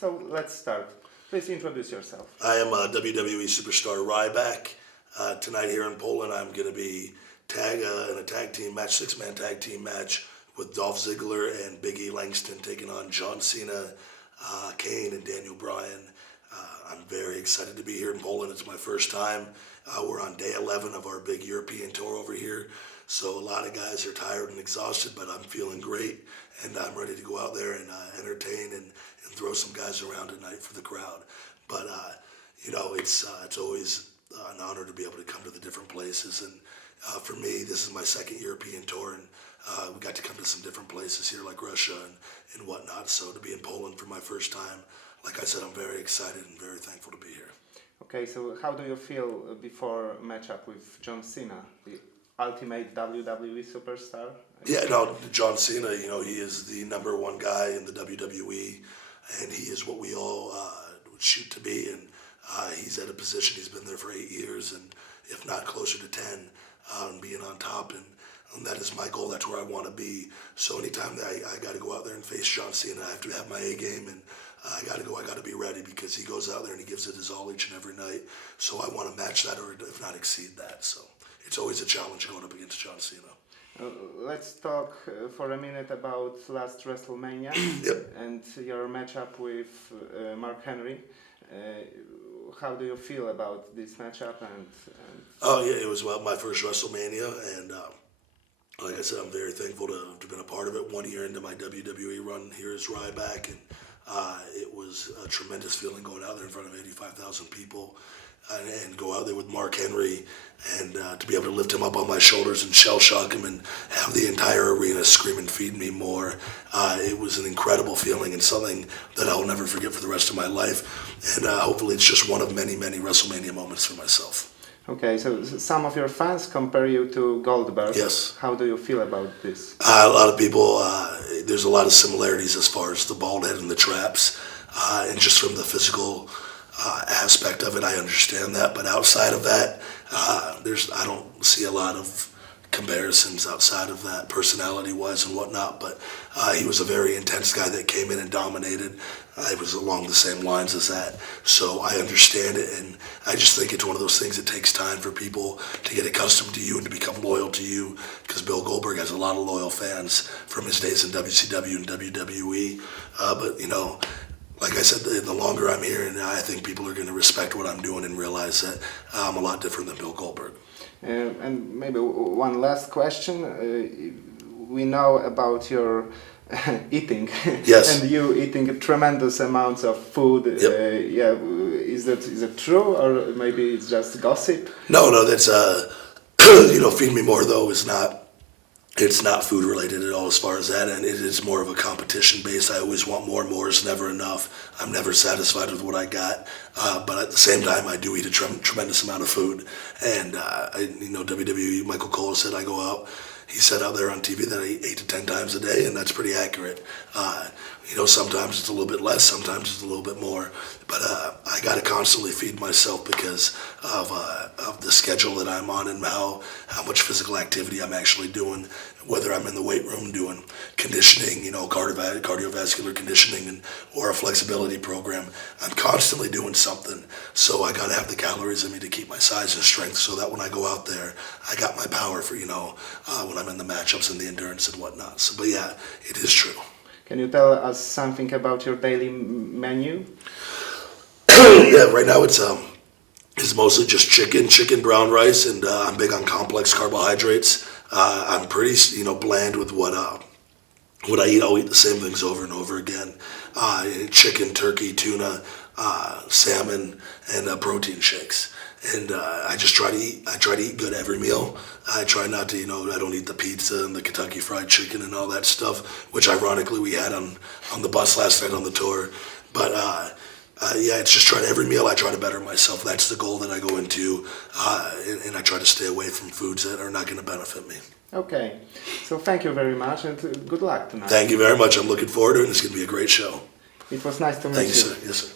So let's start. Please introduce yourself. I am a WWE superstar Ryback. Tonight here in Poland, I'm going to be in a tag team match, six-man tag team match with Dolph Ziggler and Big E Langston taking on John Cena, Kane, and Daniel Bryan. I'm very excited to be here in Poland. It's my first time. We're on day 11 of our big European tour over here. So a lot of guys are tired and exhausted, but I'm feeling great, and I'm ready to go out there and entertain and throw some guys around tonight for the crowd. But it's always an honor to be able to come to the different places. And for me, this is my second European tour, and we got to come to some different places here, like Russia and whatnot. So to be in Poland for my first time, like I said, I'm very excited and very thankful to be here. Okay, so how do you feel before matchup with John Cena, the ultimate WWE superstar? Yeah, no, John Cena, he is the #1 guy in the WWE, and he is what we all would shoot to be. And he's at a position, he's been there for 8 years, and if not closer to 10, and being on top. And that is my goal. That's where I want to be. So anytime that I got to go out there and face John Cena, I have to have my A game, and I got to be ready, because he goes out there and he gives it his all each and every night. So I want to match that, or if not exceed that. So it's always a challenge going up against John Cena. Let's talk for a minute about last WrestleMania. Yep. And your matchup with Mark Henry. How do you feel about this matchup? Oh yeah, it was my first WrestleMania, and like I said, I'm very thankful to have been a part of it. 1 year into my WWE run here as Ryback, and it was a tremendous feeling going out there in front of 85,000 people and go out there with Mark Henry, and to be able to lift him up on my shoulders and shell shock him and have the entire arena scream and feed me more. It was an incredible feeling, and something that I'll never forget for the rest of my life. And hopefully it's just one of many, many WrestleMania moments for myself. Okay, so some of your fans compare you to Goldberg. Yes. How do you feel about this? A lot of people, there's a lot of similarities as far as the bald head and the traps, and just from the physical aspect of it, I understand that. But outside of that, I don't see a lot of comparisons outside of that, personality-wise and whatnot. But he was a very intense guy that came in and dominated. I was along the same lines as that, so I understand it, and I just think it's one of those things that takes time for people to get accustomed to you and to become loyal to you, because Bill Goldberg has a lot of loyal fans from his days in WCW and WWE. But like I said, the longer I'm here, and I think people are going to respect what I'm doing and realize that I'm a lot different than Bill Goldberg. And maybe one last question. We know about your eating. Yes. And you eating tremendous amounts of food. Yep. Is that true, or maybe it's just gossip? No, that's Feed Me More though is not. It's not food related at all as far as that, and it is more of a competition base. I always want more, and more is never enough. I'm never satisfied with what I got, but at the same time, I do eat a tremendous amount of food. And WWE, Michael Cole said I go out. He said out there on TV that I eat 8 to 10 times a day, and that's pretty accurate. Sometimes it's a little bit less, sometimes it's a little bit more, but I got to constantly feed myself because of the schedule that I'm on and how much physical activity I'm actually doing, whether I'm in the weight room doing conditioning, cardiovascular conditioning or a flexibility program. I'm constantly doing something, so I got to have the calories in me to keep my size and strength, so that when I go out there, I got my power for, when I'm in the matchups and the endurance and whatnot. So, but yeah, it is true. Can you tell us something about your daily menu? Yeah, right now it's mostly just chicken, brown rice, and I'm big on complex carbohydrates. I'm pretty, bland with what I eat. I'll eat the same things over and over again. Chicken, turkey, tuna, salmon, and protein shakes. And I just try to eat good every meal. I try not to, I don't eat the pizza and the Kentucky Fried Chicken and all that stuff, which ironically we had on the bus last night on the tour. But it's just every meal I try to better myself. That's the goal that I go into, and I try to stay away from foods that are not going to benefit me. Okay, so thank you very much, and good luck tonight. Thank you very much. I'm looking forward to it, and it's going to be a great show. It was nice to meet you. Thank you, sir. Yes, sir.